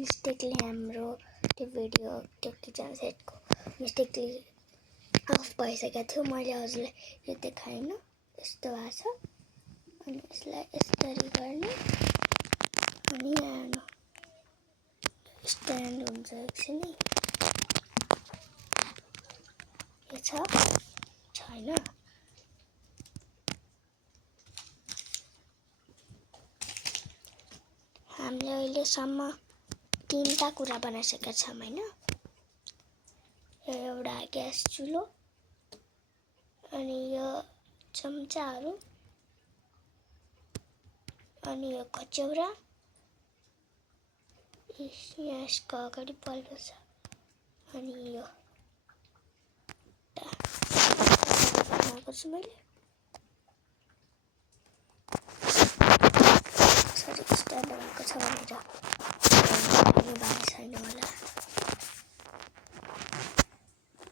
Mistakenly हाम्रो त्यो video त्यो किचन सेटको मिस्टेकली अफ भइसकेको थियो। मैले हजुरलाई यो देखाएन, यस्तो भएको छ। अनि यसलाई यसरी गर्ने अनि हेर्नु स्ट्यान्ड हुन्छ एकछिन है। यो छैन। हामीले अहिलेसम्म 3टा कुरा बनाइसकेका छौँ हैन। यो एउटा ग्यास चुलो, अनि यो चम्चाहरू, अनि यो कचौरा, यसको अगाडि बल्ब छ, अनि यो बनाएको छु मैले। सरी स्ट्यान्ड बनाएको छ भनेर यो भएको छ